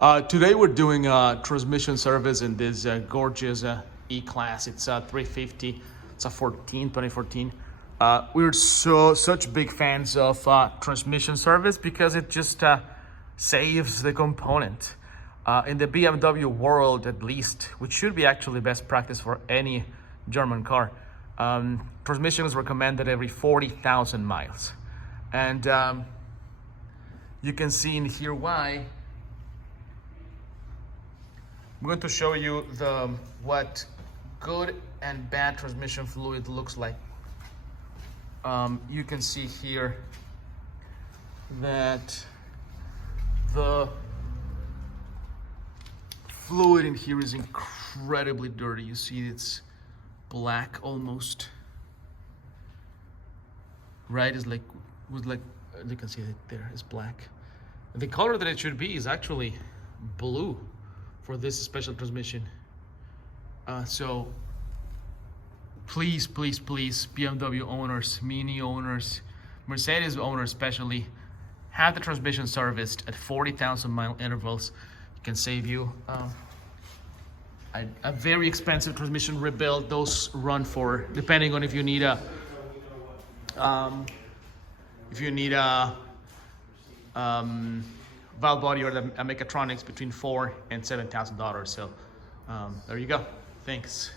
Today we're doing a transmission service in this gorgeous E-Class. It's a 350. It's a 2014. We're such big fans of transmission service because it just saves the component. In the BMW world, at least, which should be actually best practice for any German car, transmission is recommended every 40,000 miles. And you can see in here why. I'm going to show you what good and bad transmission fluid looks like. You can see here that the fluid in here is incredibly dirty. You see it's black almost. Right? It's like you can see it there. It's black. The color that it should be is actually blue for this special transmission. So please, BMW owners, Mini owners, Mercedes owners especially, have the transmission serviced at 40,000 mile intervals. It can save you a very expensive transmission rebuild. Those run for, depending on if you need a valve body or the mechatronics, between $4,000 and $7,000. So there you go. Thanks.